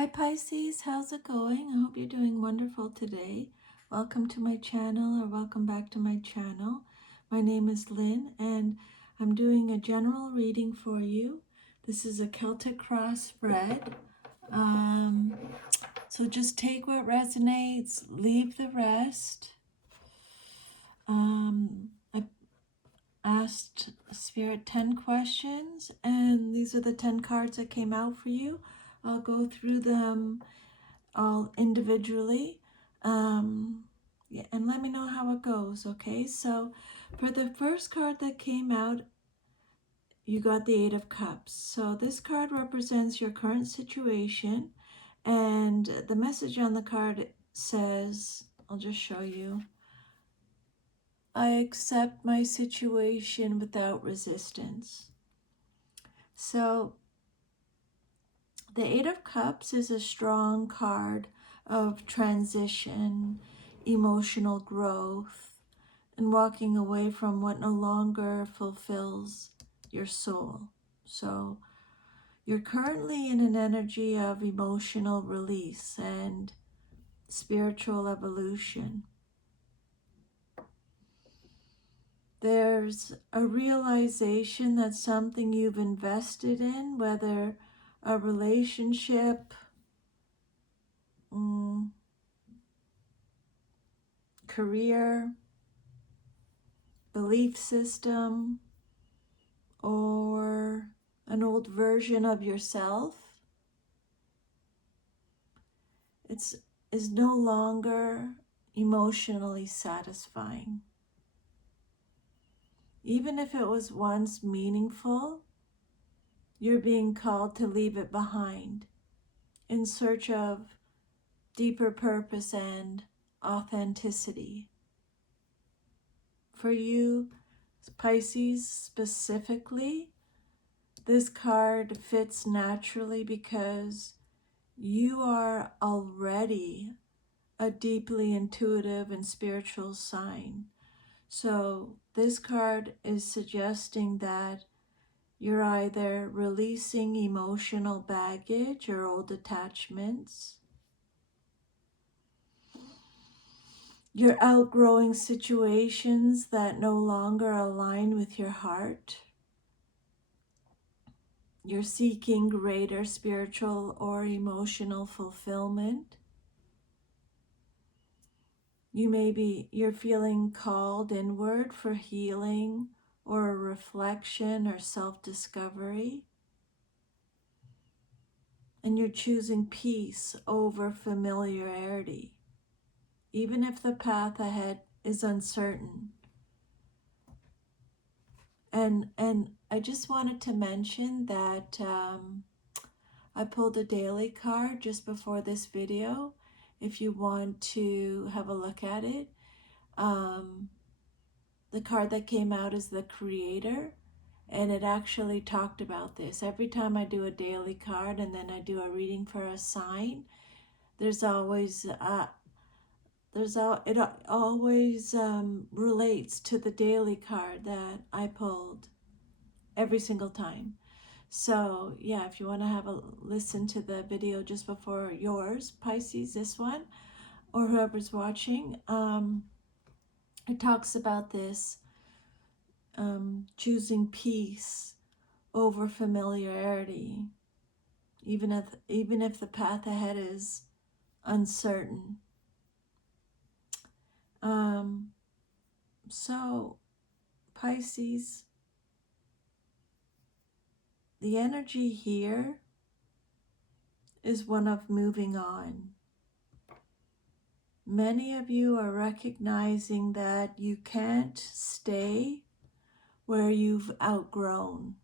Hi Pisces, how's it going? I hope you're doing wonderful today. Welcome to my channel, or welcome back to my channel. My name is Lynn and I'm doing a general reading for you. This is a Celtic cross spread. So just take what resonates, leave the rest. I asked Spirit 10 questions and these are the 10 cards that came out for you. I'll go through them all individually, yeah, and let me know how it goes. Okay, so for the first card that came out, you got the Eight of Cups. So this card represents your current situation, and the message on the card says, I'll just show you, I accept my situation without resistance. So the Eight of Cups is a strong card of transition, emotional growth, and walking away from what no longer fulfills your soul. So you're currently in an energy of emotional release and spiritual evolution. There's a realization that something you've invested in, whether a relationship, career, belief system, or an old version of yourself, is no longer emotionally satisfying. Even if it was once meaningful, you're being called to leave it behind in search of deeper purpose and authenticity. For you, Pisces specifically, this card fits naturally because you are already a deeply intuitive and spiritual sign. So this card is suggesting that you're either releasing emotional baggage or old attachments. You're outgrowing situations that no longer align with your heart. You're seeking greater spiritual or emotional fulfillment. You're feeling called inward for healing or reflection or self-discovery. And you're choosing peace over familiarity, even if the path ahead is uncertain. And I just wanted to mention that I pulled a daily card just before this video. If you want to have a look at it, the card that came out is the Creator, and it actually talked about this. Every time I do a daily card and then I do a reading for a sign, there's always it always relates to the daily card that I pulled every single time. So yeah, if you want to have a listen to the video just before yours, Pisces, this one, or whoever's watching, it talks about this, choosing peace over familiarity, even if the path ahead is uncertain. So Pisces, the energy here is one of moving on. Many of you are recognizing that you can't stay where you've outgrown.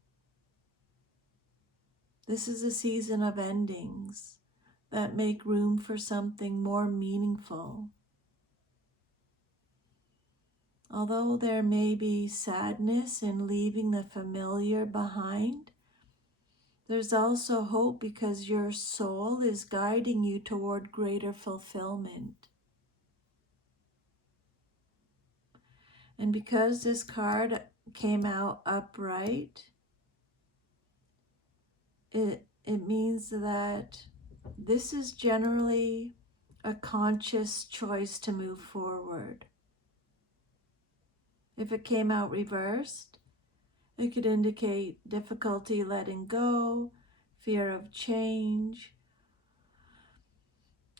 This is a season of endings that make room for something more meaningful. Although there may be sadness in leaving the familiar behind, there's also hope because your soul is guiding you toward greater fulfillment. And because this card came out upright, it means that This is generally a conscious choice to move forward. If it came out reversed, it could indicate difficulty letting go, fear of change,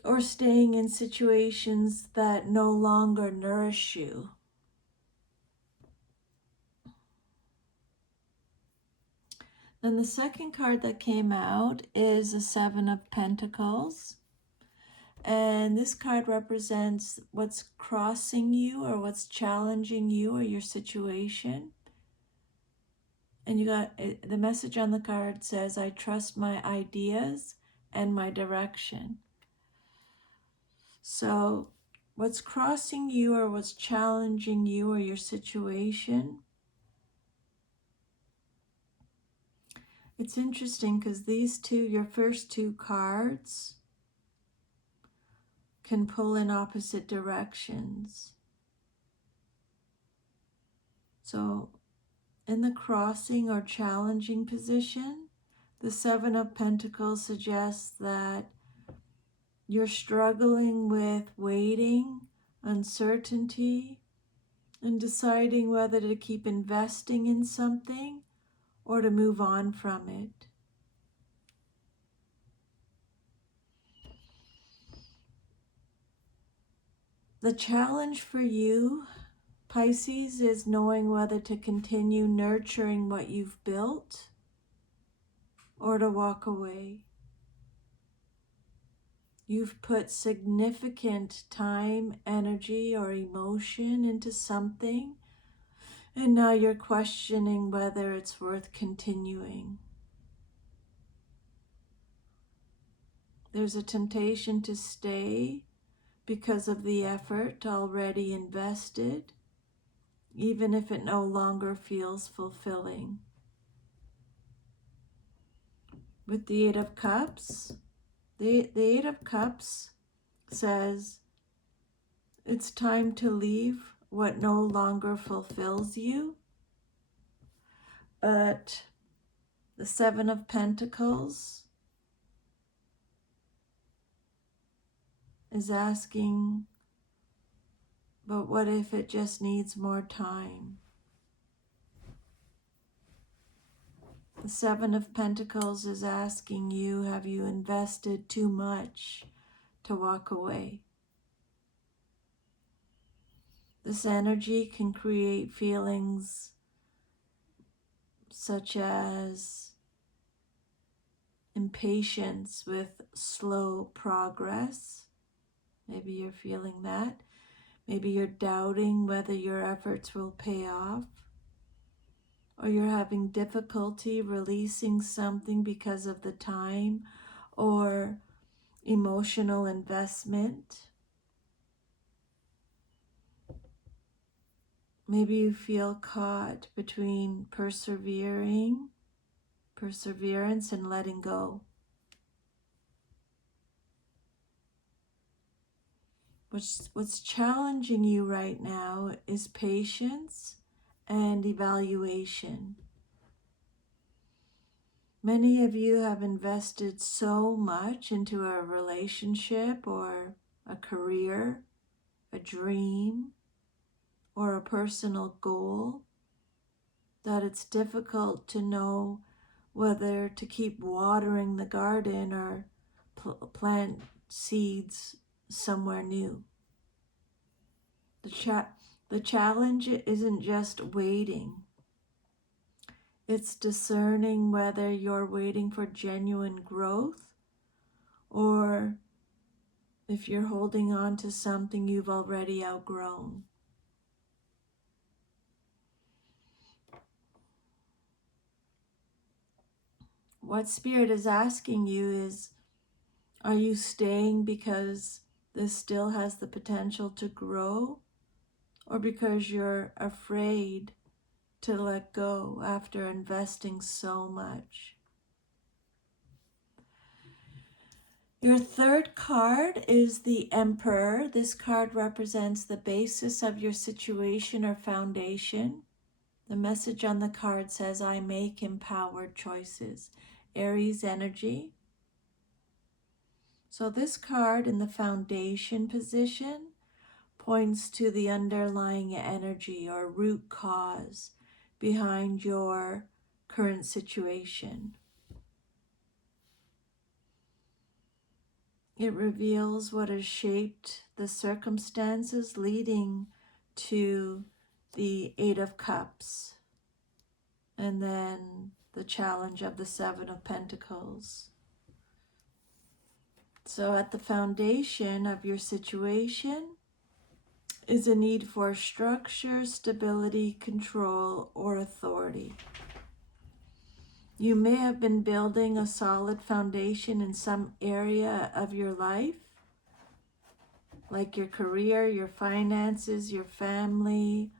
or staying in situations that no longer nourish you. Then the second card that came out is the Seven of Pentacles. And this card represents what's crossing you or what's challenging you or your situation. And you got the message on the card says, I trust my ideas and my direction. So what's crossing you or what's challenging you or your situation, it's interesting because these two, your first two cards, can pull in opposite directions. So in the crossing or challenging position, the Seven of Pentacles suggests that you're struggling with waiting, uncertainty, and deciding whether to keep investing in something or to move on from it. The challenge for you, Pisces, is knowing whether to continue nurturing what you've built or to walk away. You've put significant time, energy, or emotion into something, and now you're questioning whether it's worth continuing. There's a temptation to stay because of the effort already invested, even if it no longer feels fulfilling. With the Eight of Cups, the Eight of Cups says it's time to leave what no longer fulfills you. But the Seven of Pentacles is asking, but what if it just needs more time? The Seven of Pentacles is asking you, have you invested too much to walk away? This energy can create feelings such as impatience with slow progress. Maybe you're feeling that. Maybe you're doubting whether your efforts will pay off. Or you're having difficulty releasing something because of the time or emotional investment. Maybe you feel caught between perseverance and letting go. What's challenging you right now is patience and evaluation. Many of you have invested so much into a relationship or a career, a dream, or a personal goal that it's difficult to know whether to keep watering the garden or plant seeds somewhere new. The challenge isn't just waiting. It's discerning whether you're waiting for genuine growth or if you're holding on to something you've already outgrown. What Spirit is asking you is, are you staying because this still has the potential to grow, or because you're afraid to let go after investing so much? Your third card is the Emperor. This card represents the basis of your situation or foundation. The message on the card says, I make empowered choices. Aries energy. So this card in the foundation position points to the underlying energy or root cause behind your current situation. It reveals what has shaped the circumstances leading to the Eight of Cups, and then the challenge of the Seven of Pentacles. So at the foundation of your situation is a need for structure, stability, control, or authority. You may have been building a solid foundation in some area of your life, like your career, your finances, your family,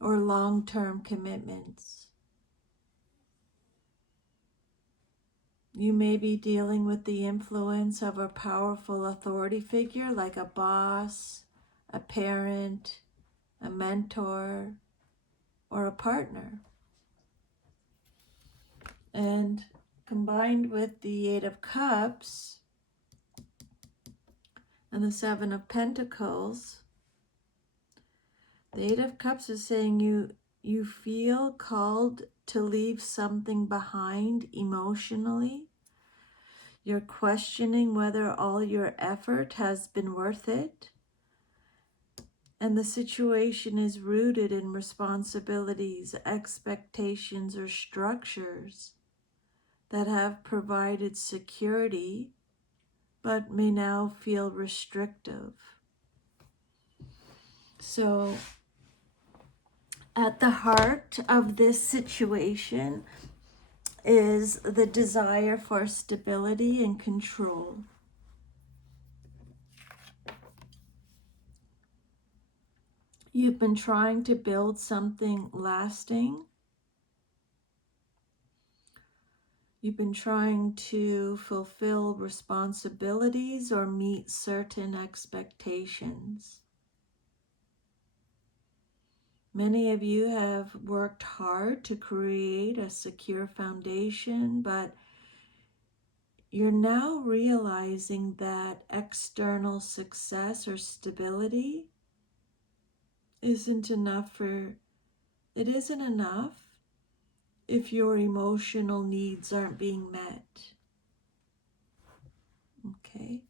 or long-term commitments. You may be dealing with the influence of a powerful authority figure like a boss, a parent, a mentor, or a partner. And combined with the Eight of Cups and the Seven of Pentacles, the Eight of Cups is saying you feel called to leave something behind emotionally. You're questioning whether all your effort has been worth it. And the situation is rooted in responsibilities, expectations, or structures that have provided security but may now feel restrictive. So, at the heart of this situation is the desire for stability and control. You've been trying to build something lasting. You've been trying to fulfill responsibilities or meet certain expectations. Many of you have worked hard to create a secure foundation, but you're now realizing that external success or stability isn't enough if your emotional needs aren't being met. Okay.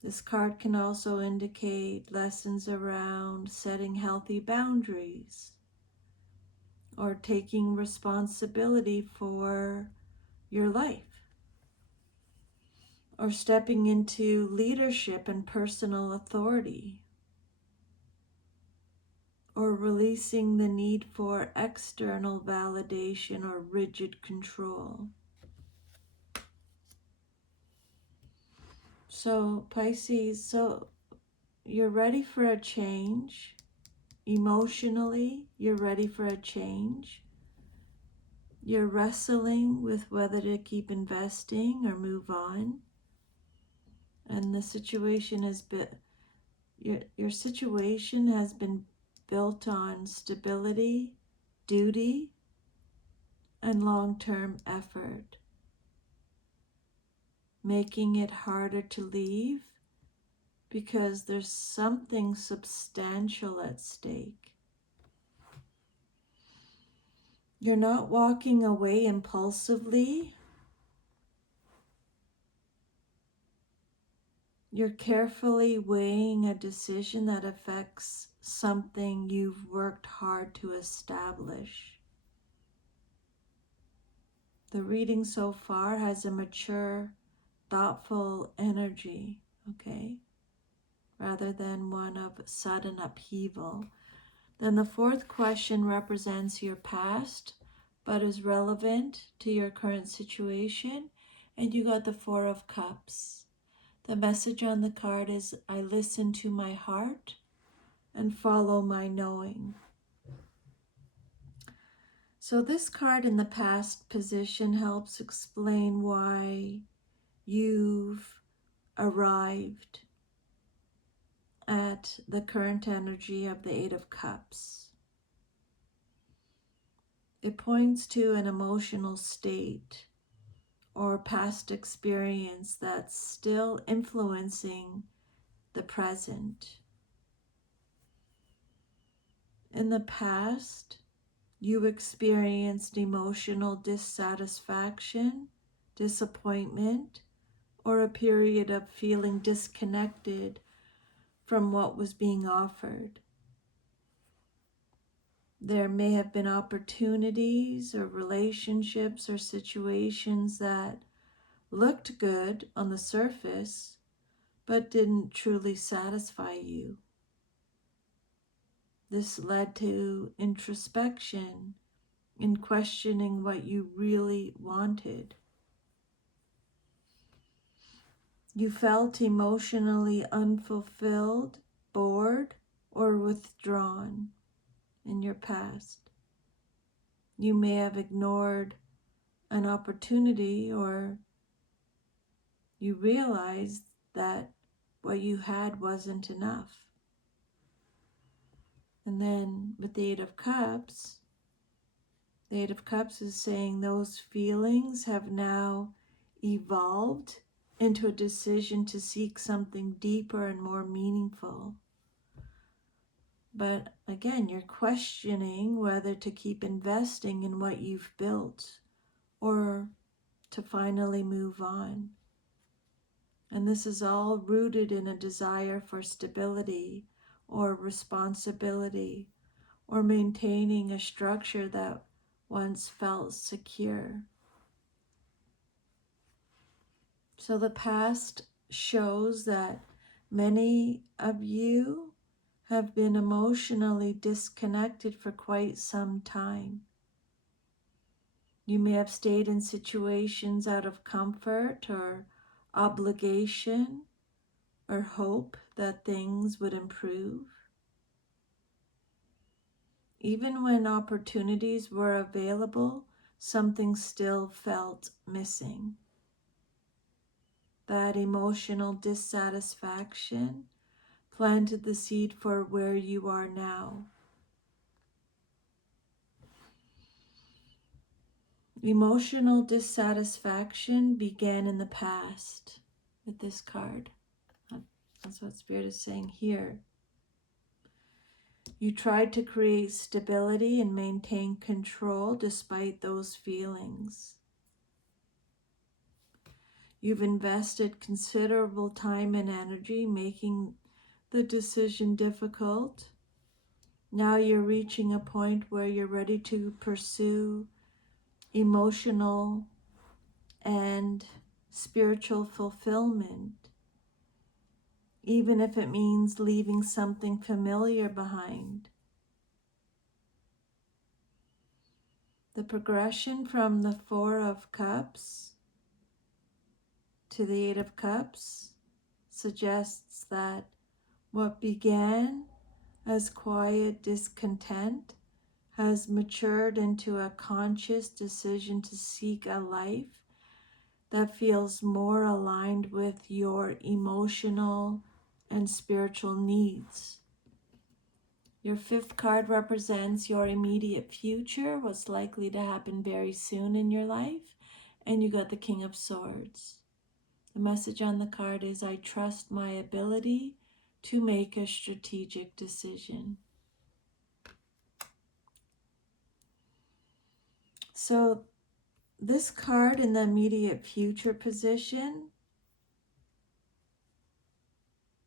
This card can also indicate lessons around setting healthy boundaries or taking responsibility for your life or stepping into leadership and personal authority or releasing the need for external validation or rigid control. So Pisces, you're ready for a change. Emotionally, you're ready for a change. You're wrestling with whether to keep investing or move on. And the situation has been, your situation has been built on stability, duty, and long-term effort, making it harder to leave because there's something substantial at stake. You're not walking away impulsively. You're carefully weighing a decision that affects something you've worked hard to establish. The reading so far has a mature, thoughtful energy, okay, rather than one of sudden upheaval. Then the fourth question represents your past, but is relevant to your current situation, and you got the Four of Cups. The message on the card is, I listen to my heart and follow my knowing. So this card in the past position helps explain why you've arrived at the current energy of the Eight of Cups. It points to an emotional state or past experience that's still influencing the present. In the past, you experienced emotional dissatisfaction, disappointment, or a period of feeling disconnected from what was being offered. There may have been opportunities or relationships or situations that looked good on the surface, but didn't truly satisfy you. This led to introspection and questioning what you really wanted. You felt emotionally unfulfilled, bored, or withdrawn in your past. You may have ignored an opportunity, or you realized that what you had wasn't enough. And then with the Eight of Cups, the Eight of Cups is saying those feelings have now evolved into a decision to seek something deeper and more meaningful. But again, you're questioning whether to keep investing in what you've built or to finally move on. And this is all rooted in a desire for stability or responsibility or maintaining a structure that once felt secure. So the past shows that many of you have been emotionally disconnected for quite some time. You may have stayed in situations out of comfort or obligation or hope that things would improve. Even when opportunities were available, something still felt missing. That emotional dissatisfaction planted the seed for where you are now. Emotional dissatisfaction began in the past with this card. That's what Spirit is saying here. You tried to create stability and maintain control despite those feelings. You've invested considerable time and energy making the decision difficult. Now you're reaching a point where you're ready to pursue emotional and spiritual fulfillment, even if it means leaving something familiar behind. The progression from the Four of Cups to the Eight of Cups suggests that what began as quiet discontent has matured into a conscious decision to seek a life that feels more aligned with your emotional and spiritual needs. Your fifth card represents your immediate future, what's likely to happen very soon in your life, and you got the King of Swords. The message on the card is, I trust my ability to make a strategic decision. So this card in the immediate future position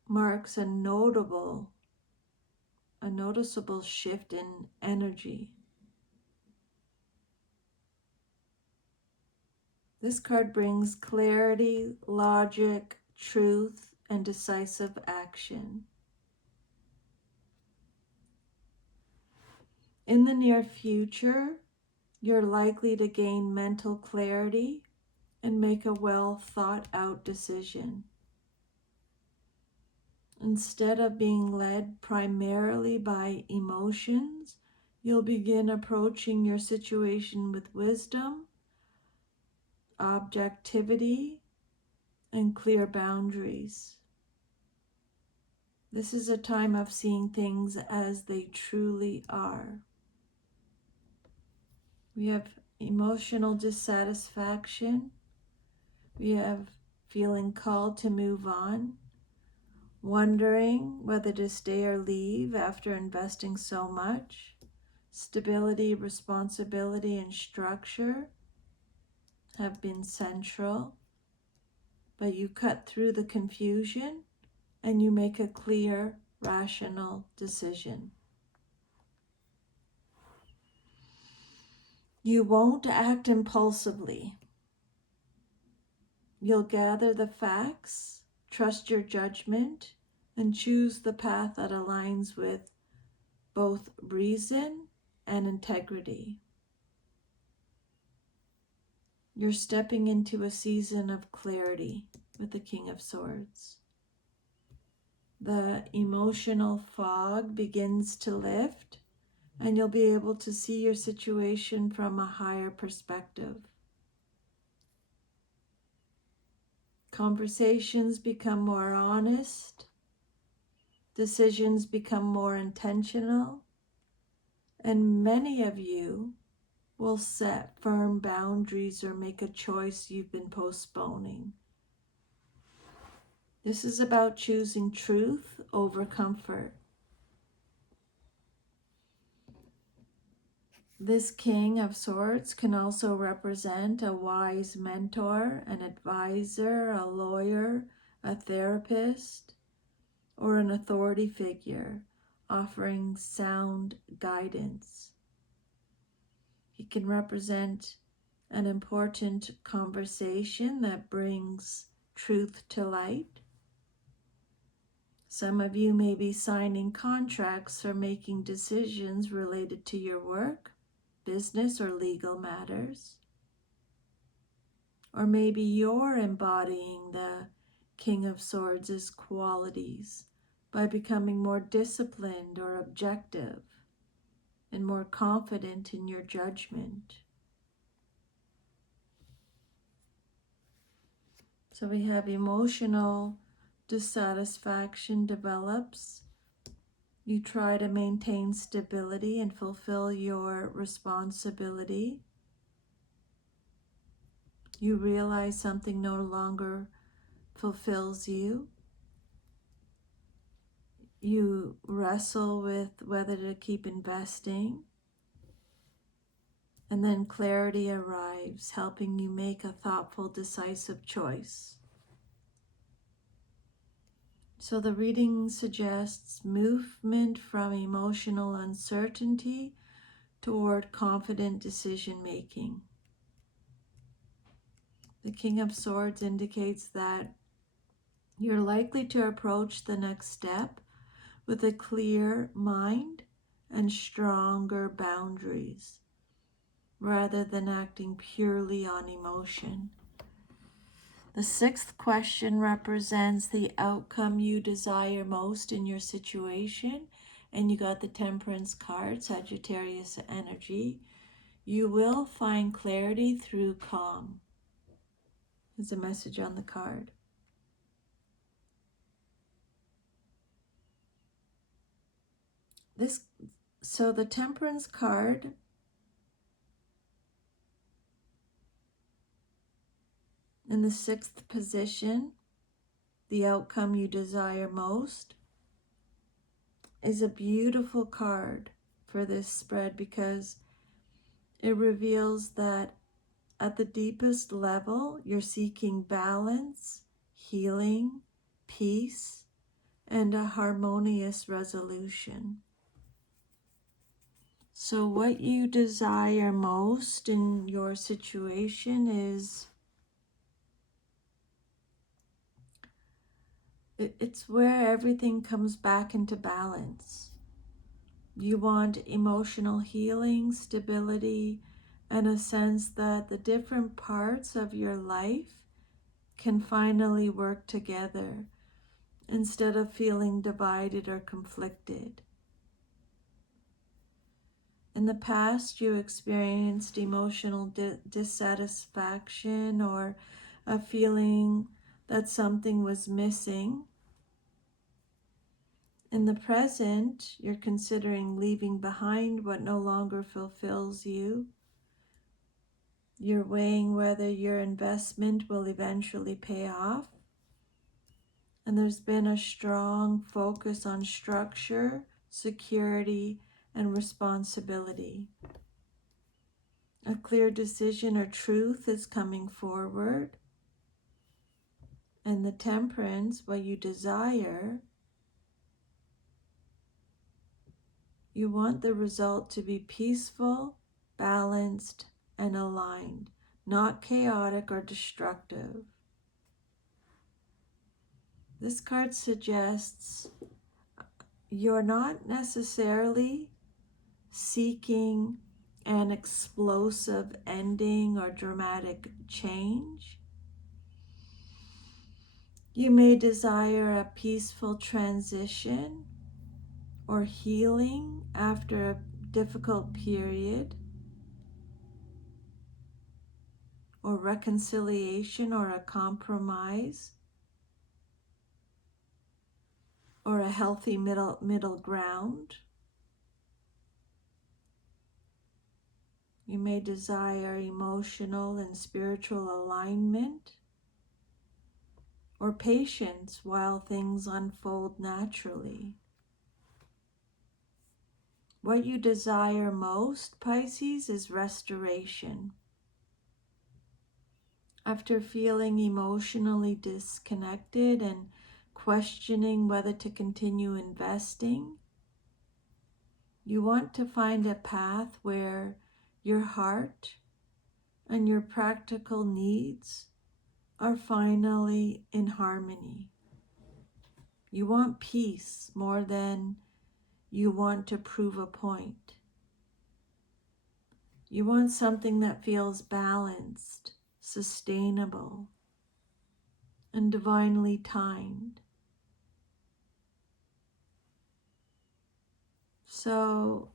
marks a noticeable shift in energy. This card brings clarity, logic, truth, and decisive action. In the near future, you're likely to gain mental clarity and make a well thought out decision. Instead of being led primarily by emotions, you'll begin approaching your situation with wisdom, objectivity, and clear boundaries. This is a time of seeing things as they truly are. We have emotional dissatisfaction We have feeling called to move on, wondering whether to stay or leave after investing so much. Stability, responsibility, and structure have been central, but you cut through the confusion and you make a clear, rational decision. You won't act impulsively. You'll gather the facts, trust your judgment, and choose the path that aligns with both reason and integrity. You're stepping into a season of clarity with the King of Swords. The emotional fog begins to lift, and you'll be able to see your situation from a higher perspective. Conversations become more honest, decisions become more intentional, and many of you will set firm boundaries or make a choice you've been postponing. This is about choosing truth over comfort. This King of Swords can also represent a wise mentor, an advisor, a lawyer, a therapist, or an authority figure offering sound guidance. He can represent an important conversation that brings truth to light. Some of you may be signing contracts or making decisions related to your work, business, or legal matters. Or maybe you're embodying the King of Swords' qualities by becoming more disciplined or objective and more confident in your judgment. So we have emotional dissatisfaction develops. You try to maintain stability and fulfill your responsibility. You realize something no longer fulfills you. You wrestle with whether to keep investing. And then clarity arrives, helping you make a thoughtful, decisive choice. So the reading suggests movement from emotional uncertainty toward confident decision making. The King of Swords indicates that you're likely to approach the next step with a clear mind and stronger boundaries, rather than acting purely on emotion. The sixth question represents the outcome you desire most in your situation, and you got the Temperance card, Sagittarius energy. You will find clarity through calm. There's a message on the card. So the Temperance card in the sixth position, the outcome you desire most, is a beautiful card for this spread because it reveals that at the deepest level, you're seeking balance, healing, peace, and a harmonious resolution. So what you desire most in your situation is it's where everything comes back into balance. You want emotional healing, stability, and a sense that the different parts of your life can finally work together instead of feeling divided or conflicted. In the past, you experienced emotional dissatisfaction or a feeling that something was missing. In the present, you're considering leaving behind what no longer fulfills you. You're weighing whether your investment will eventually pay off. And there's been a strong focus on structure, security, and responsibility. A clear decision or truth is coming forward. And the temperance, what you desire, you want the result to be peaceful, balanced, and aligned, not chaotic or destructive. This card suggests you're not necessarily seeking an explosive ending or dramatic change. You may desire a peaceful transition or healing after a difficult period, or reconciliation or a compromise, or a healthy middle ground. You may desire emotional and spiritual alignment, or patience while things unfold naturally. What you desire most, Pisces, is restoration. After feeling emotionally disconnected and questioning whether to continue investing, you want to find a path where your heart and your practical needs are finally in harmony. You want peace more than you want to prove a point. You want something that feels balanced, sustainable, and divinely timed. So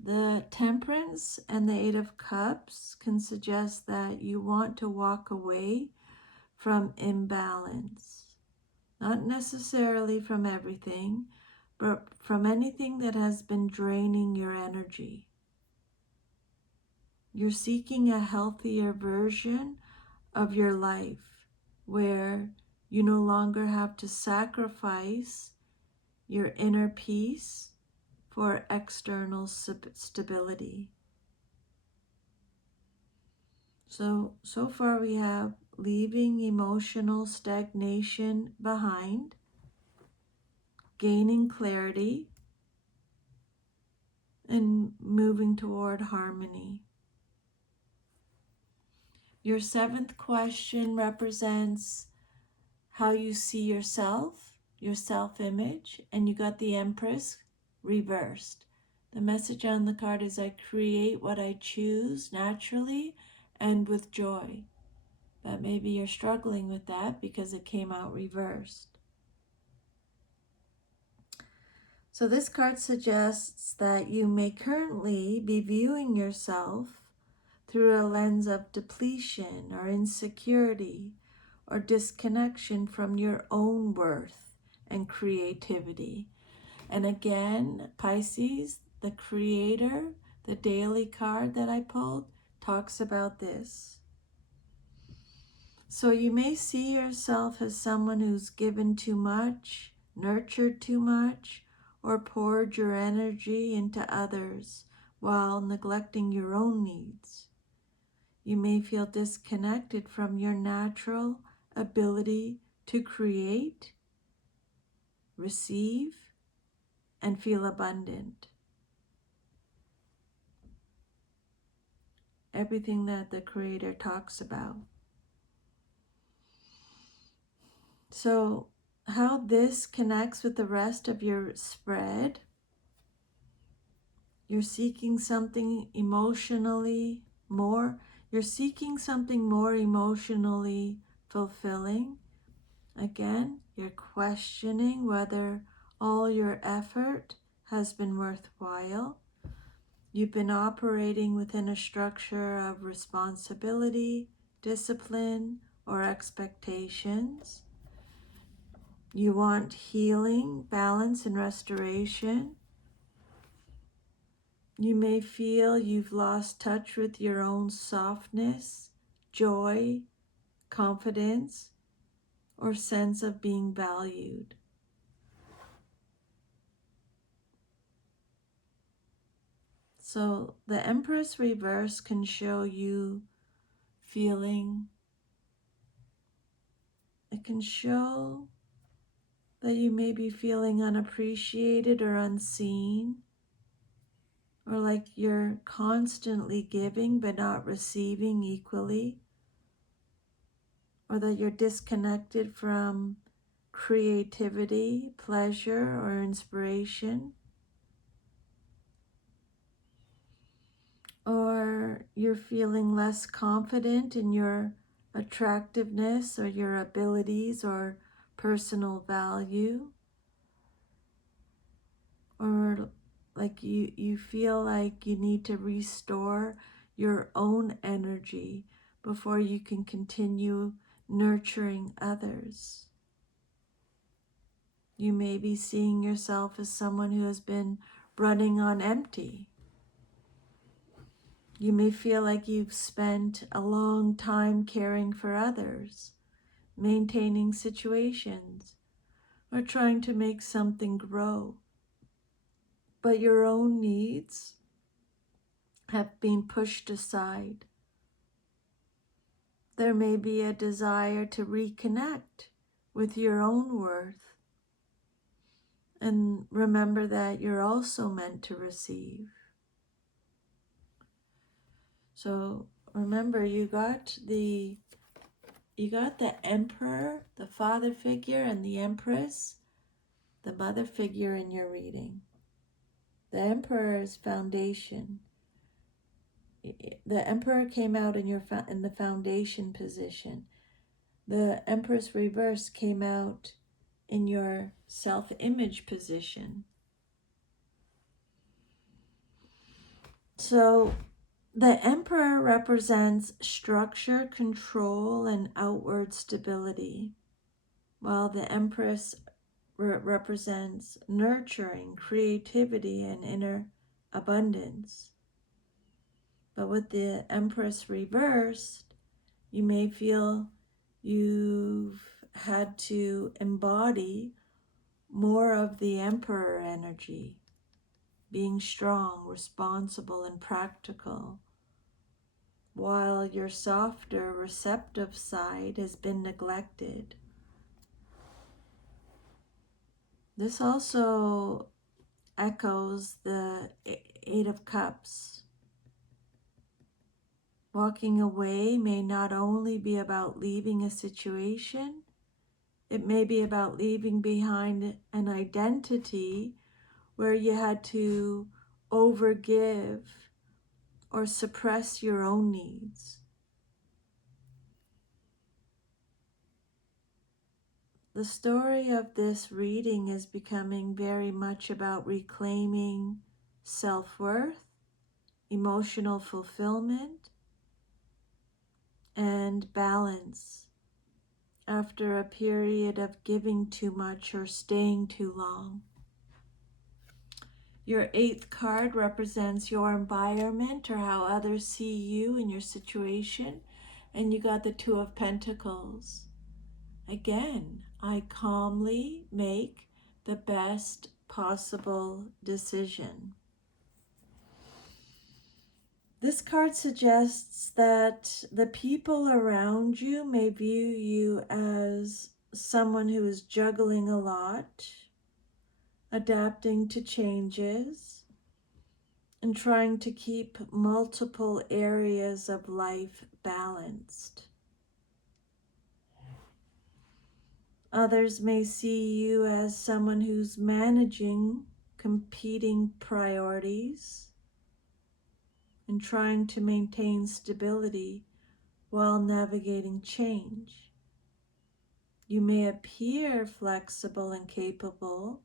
the Temperance and the Eight of Cups can suggest that you want to walk away from imbalance. Not necessarily from everything, but from anything that has been draining your energy. You're seeking a healthier version of your life where you no longer have to sacrifice your inner peace for external stability. So far we have leaving emotional stagnation behind, gaining clarity, and moving toward harmony. Your seventh question represents how you see yourself, your self-image, and you got the Empress reversed. The message on the card is, I create what I choose naturally and with joy. But maybe you're struggling with that because it came out reversed. So this card suggests that you may currently be viewing yourself through a lens of depletion or insecurity or disconnection from your own worth and creativity. And again, Pisces, the creator, the daily card that I pulled, talks about this. So you may see yourself as someone who's given too much, nurtured too much, or poured your energy into others while neglecting your own needs. You may feel disconnected from your natural ability to create, receive, and feel abundant. Everything that the Creator talks about. So, how this connects with the rest of your spread. You're seeking something emotionally more. You're seeking something more emotionally fulfilling. Again, you're questioning whether all your effort has been worthwhile. You've been operating within a structure of responsibility, discipline, or expectations. You want healing, balance, and restoration. You may feel you've lost touch with your own softness, joy, confidence, or sense of being valued. So the Empress reverse can show you feeling, it can show that you may be feeling unappreciated or unseen, or like you're constantly giving but not receiving equally, or that you're disconnected from creativity, pleasure, or inspiration, or you're feeling less confident in your attractiveness or your abilities or personal value, or like you feel like you need to restore your own energy before you can continue nurturing others. You may be seeing yourself as someone who has been running on empty. You may feel like you've spent a long time caring for others, maintaining situations, or trying to make something grow. But your own needs have been pushed aside. There may be a desire to reconnect with your own worth. And remember that you're also meant to receive. So remember, you got the Emperor, the father figure, and the Empress, the mother figure in your reading. The Emperor's foundation. The Emperor came out in the foundation position. The Empress reverse came out in your self-image position. So the Emperor represents structure, control, and outward stability, while the Empress represents nurturing, creativity, and inner abundance. But with the Empress reversed, you may feel you've had to embody more of the Emperor energy, being strong, responsible, and practical, while your softer, receptive side has been neglected. This also echoes the Eight of Cups. Walking away may not only be about leaving a situation, it may be about leaving behind an identity where you had to overgive or suppress your own needs. The story of this reading is becoming very much about reclaiming self-worth, emotional fulfillment, and balance after a period of giving too much or staying too long. Your 8th card represents your environment or how others see you in your situation, and you got the 2 of Pentacles. Again, I calmly make the best possible decision. This card suggests that the people around you may view you as someone who is juggling a lot, adapting to changes, and trying to keep multiple areas of life balanced. Others may see you as someone who's managing competing priorities and trying to maintain stability while navigating change. You may appear flexible and capable,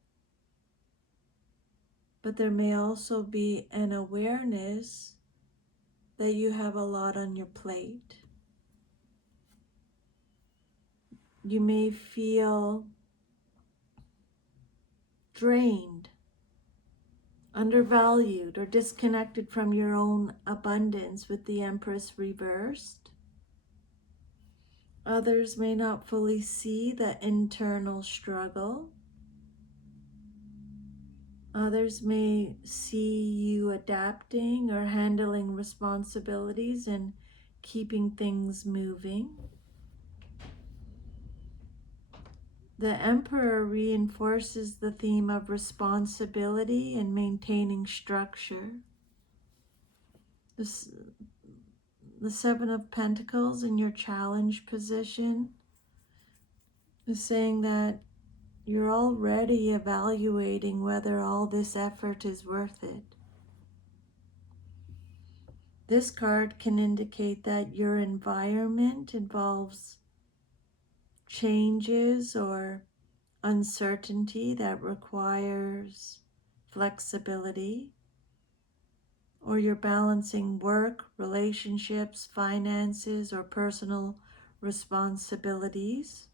but there may also be an awareness that you have a lot on your plate. You may feel drained undervalued or disconnected from your own abundance with the Empress reversed. Others may not fully see the internal struggle. Others may see you adapting or handling responsibilities and keeping things moving. The Emperor reinforces the theme of responsibility and maintaining structure. The Seven of Pentacles in your challenge position is saying that you're already evaluating whether all this effort is worth it. This card can indicate that your environment involves changes or uncertainty that requires flexibility, or you're balancing work, relationships, finances, or personal responsibilities,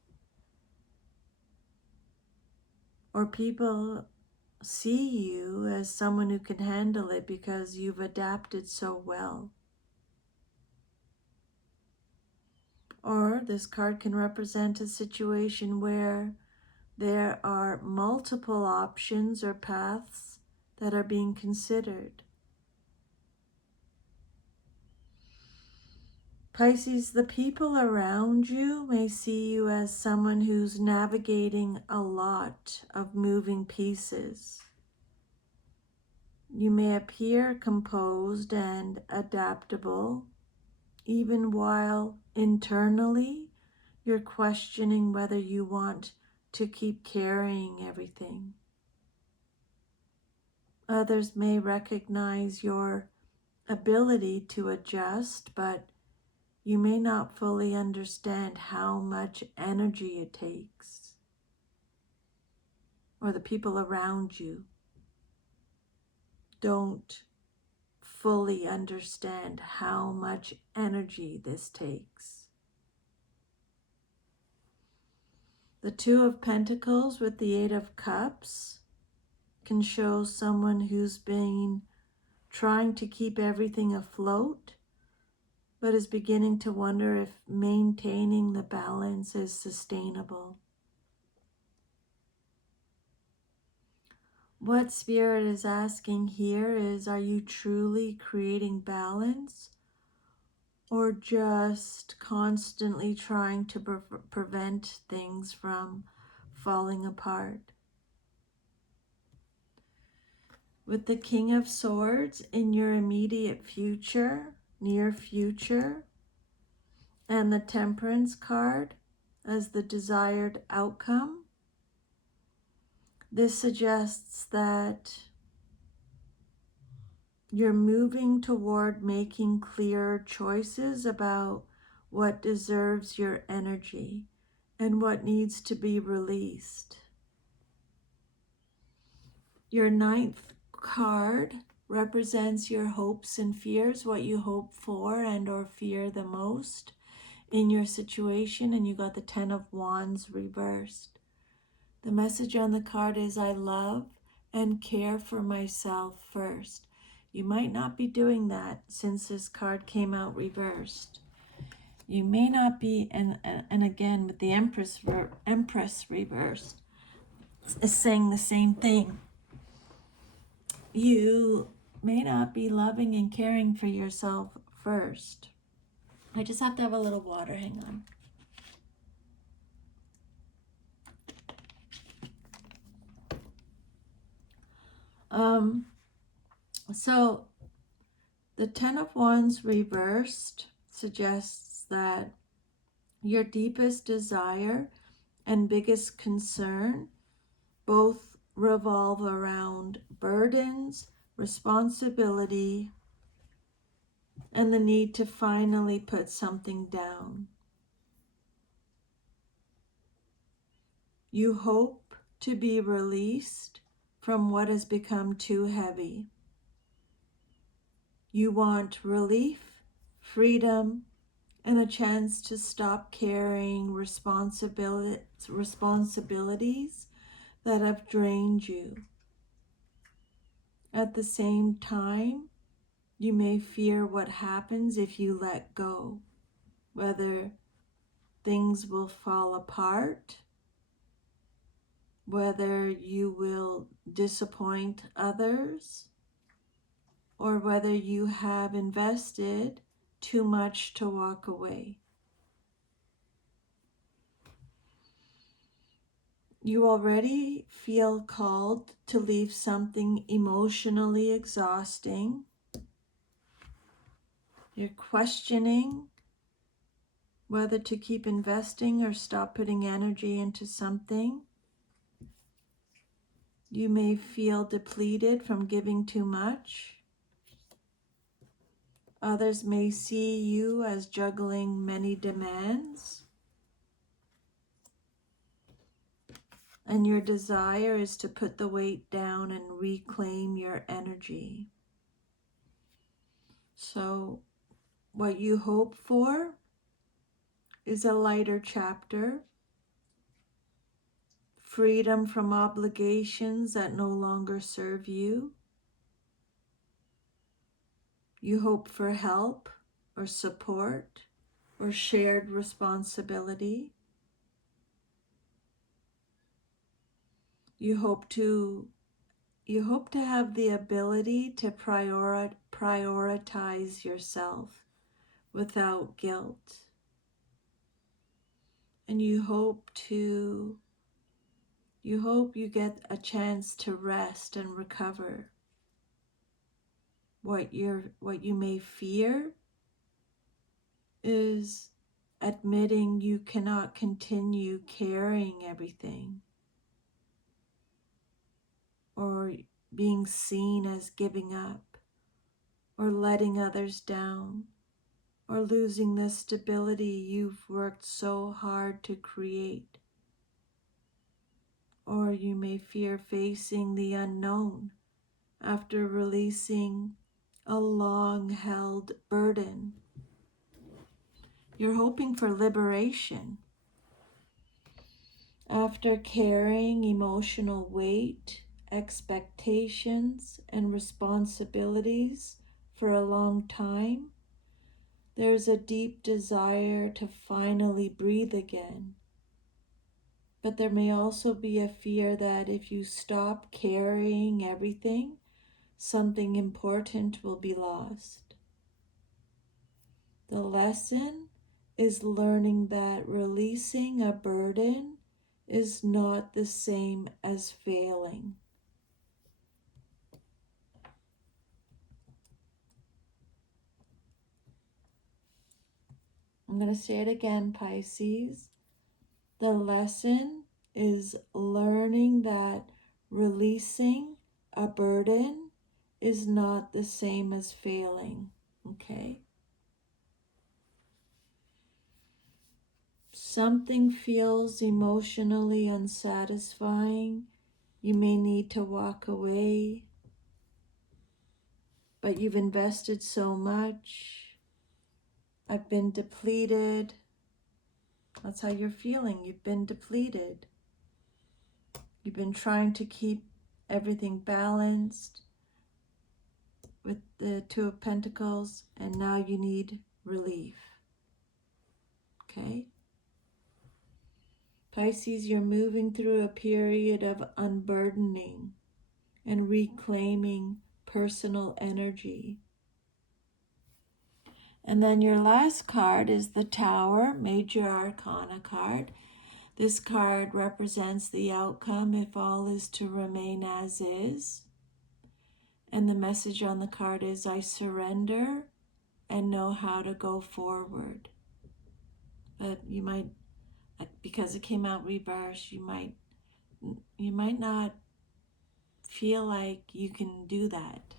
or people see you as someone who can handle it because you've adapted so well. Or this card can represent a situation where there are multiple options or paths that are being considered. Pisces, the people around you may see you as someone who's navigating a lot of moving pieces. You may appear composed and adaptable, even while internally you're questioning whether you want to keep carrying everything. Others may recognize your ability to adjust, but you may not fully understand how much energy it takes, or the people around you don't fully understand how much energy this takes. The Two of Pentacles with the Eight of Cups can show someone who's been trying to keep everything afloat, but is beginning to wonder if maintaining the balance is sustainable. What Spirit is asking here is, are you truly creating balance, or just constantly trying to prevent things from falling apart? With the King of Swords in your immediate future, near future, and the Temperance card as the desired outcome, this suggests that you're moving toward making clearer choices about what deserves your energy and what needs to be released. Your ninth card represents your hopes and fears, what you hope for and or fear the most in your situation, and you got the Ten of Wands reversed. The message on the card is, I love and care for myself first. You might not be doing that since this card came out reversed. You may not be, and again with the Empress reversed, is saying the same thing. You may not be loving and caring for yourself first. I just have to have a little water, hang on. So the Ten of Wands reversed suggests that your deepest desire and biggest concern both revolve around burdens, responsibility, and the need to finally put something down. You hope to be released from what has become too heavy. You want relief, freedom, and a chance to stop carrying responsibilities that have drained you. At the same time, you may fear what happens if you let go, whether things will fall apart, whether you will disappoint others, or whether you have invested too much to walk away. You already feel called to leave something emotionally exhausting. You're questioning whether to keep investing or stop putting energy into something. You may feel depleted from giving too much. Others may see you as juggling many demands. And your desire is to put the weight down and reclaim your energy. So, what you hope for is a lighter chapter, freedom from obligations that no longer serve you. You hope for help or support or shared responsibility. You hope to have the ability to prioritize yourself without guilt. And you hope you get a chance to rest and recover. What you may fear is admitting you cannot continue carrying everything, or being seen as giving up, or letting others down, or losing the stability you've worked so hard to create. Or you may fear facing the unknown after releasing a long-held burden. You're hoping for liberation after carrying emotional weight, expectations, and responsibilities for a long time. There's a deep desire to finally breathe again. But there may also be a fear that if you stop carrying everything, something important will be lost. The lesson is learning that releasing a burden is not the same as failing. I'm going to say it again, Pisces. The lesson is learning that releasing a burden is not the same as failing. Okay? Something feels emotionally unsatisfying. You may need to walk away, but you've invested so much. I've been depleted. That's how you're feeling. You've been depleted. You've been trying to keep everything balanced with the Two of Pentacles, and now you need relief. Okay? Pisces, you're moving through a period of unburdening and reclaiming personal energy. And then your last card is the Tower, Major Arcana card. This card represents the outcome if all is to remain as is. And the message on the card is, I surrender and know how to go forward. But you might, because it came out reversed, you might not feel like you can do that.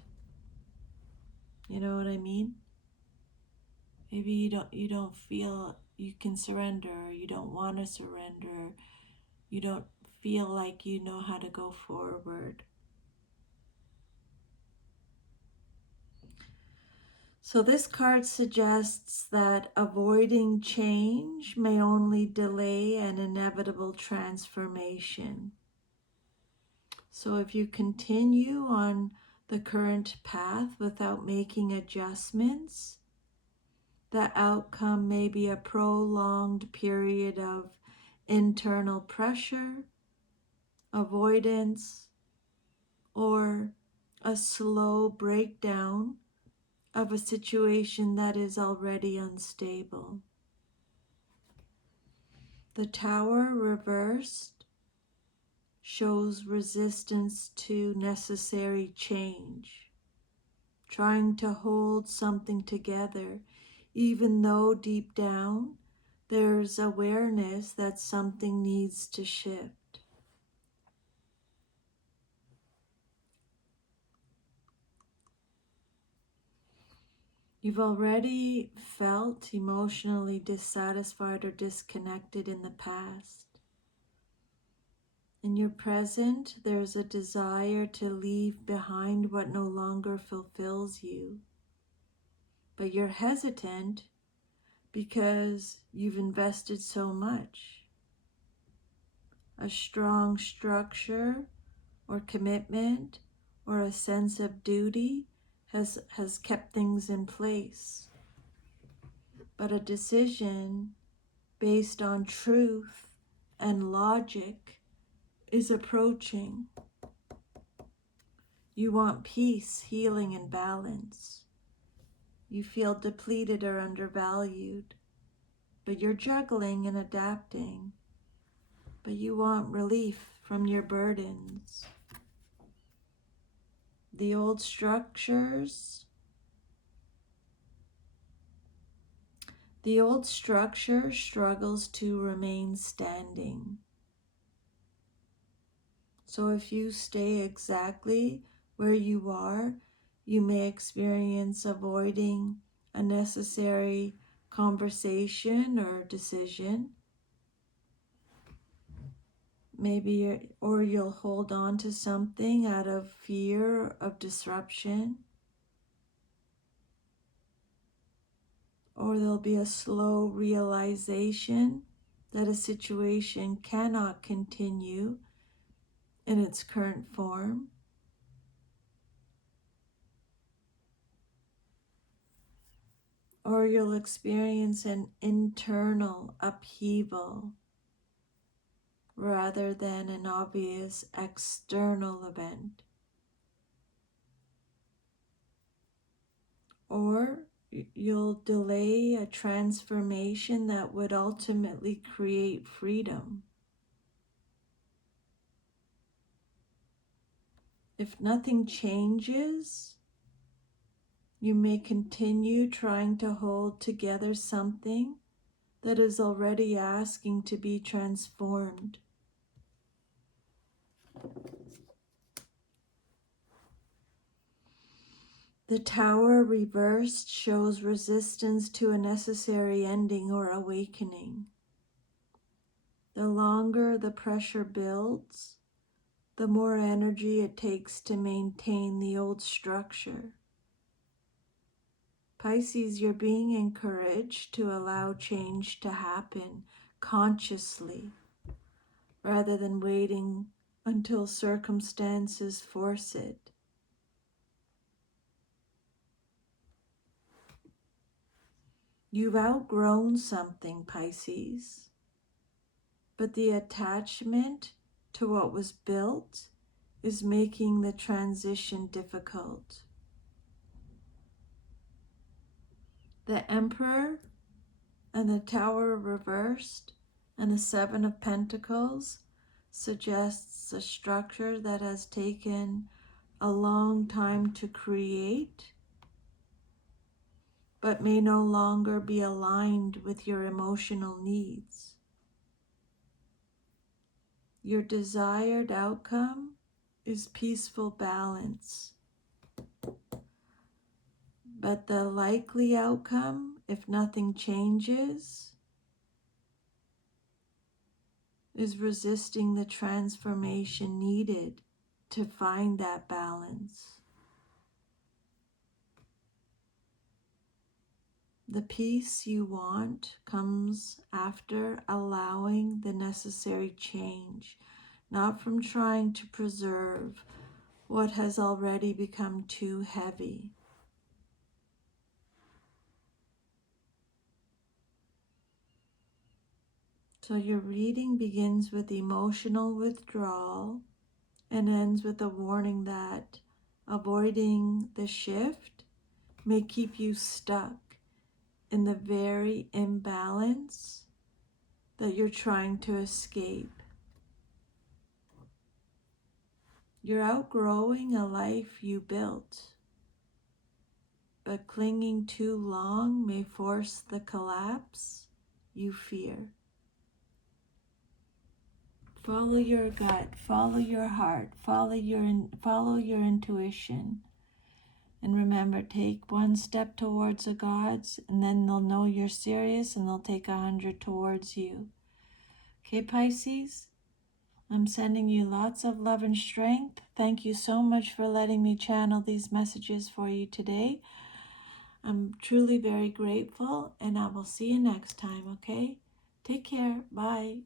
You know what I mean? Maybe you don't feel you can surrender, or you don't want to surrender, you don't feel like you know how to go forward. So this card suggests that avoiding change may only delay an inevitable transformation. So if you continue on the current path without making adjustments, the outcome may be a prolonged period of internal pressure, avoidance, or a slow breakdown of a situation that is already unstable. The Tower reversed shows resistance to necessary change, trying to hold something together, even though deep down there's awareness that something needs to shift. You've already felt emotionally dissatisfied or disconnected in the past. In your present, there's a desire to leave behind what no longer fulfills you. But you're hesitant because you've invested so much. A strong structure or commitment or a sense of duty has kept things in place. But a decision based on truth and logic is approaching. You want peace, healing, and balance. You feel depleted or undervalued, but you're juggling and adapting. But you want relief from your burdens. The old structure struggles to remain standing. So if you stay exactly where you are, you may experience avoiding a necessary conversation or decision. Or you'll hold on to something out of fear of disruption. Or there'll be a slow realization that a situation cannot continue in its current form. Or you'll experience an internal upheaval rather than an obvious external event. Or you'll delay a transformation that would ultimately create freedom. If nothing changes, you may continue trying to hold together something that is already asking to be transformed. The Tower reversed shows resistance to a necessary ending or awakening. The longer the pressure builds, the more energy it takes to maintain the old structure. Pisces, you're being encouraged to allow change to happen consciously rather than waiting until circumstances force it. You've outgrown something, Pisces, but the attachment to what was built is making the transition difficult. The Emperor and the Tower reversed and the Seven of Pentacles suggests a structure that has taken a long time to create, but may no longer be aligned with your emotional needs. Your desired outcome is peaceful balance, but the likely outcome, if nothing changes, is resisting the transformation needed to find that balance. The peace you want comes after allowing the necessary change, not from trying to preserve what has already become too heavy. So your reading begins with emotional withdrawal and ends with a warning that avoiding the shift may keep you stuck in the very imbalance that you're trying to escape. You're outgrowing a life you built, but clinging too long may force the collapse you fear. Follow your gut, follow your heart, follow your intuition. And remember, take one step towards the gods, and then they'll know you're serious and they'll take 100 towards you. Okay, Pisces? I'm sending you lots of love and strength. Thank you so much for letting me channel these messages for you today. I'm truly very grateful, and I will see you next time, okay? Take care. Bye.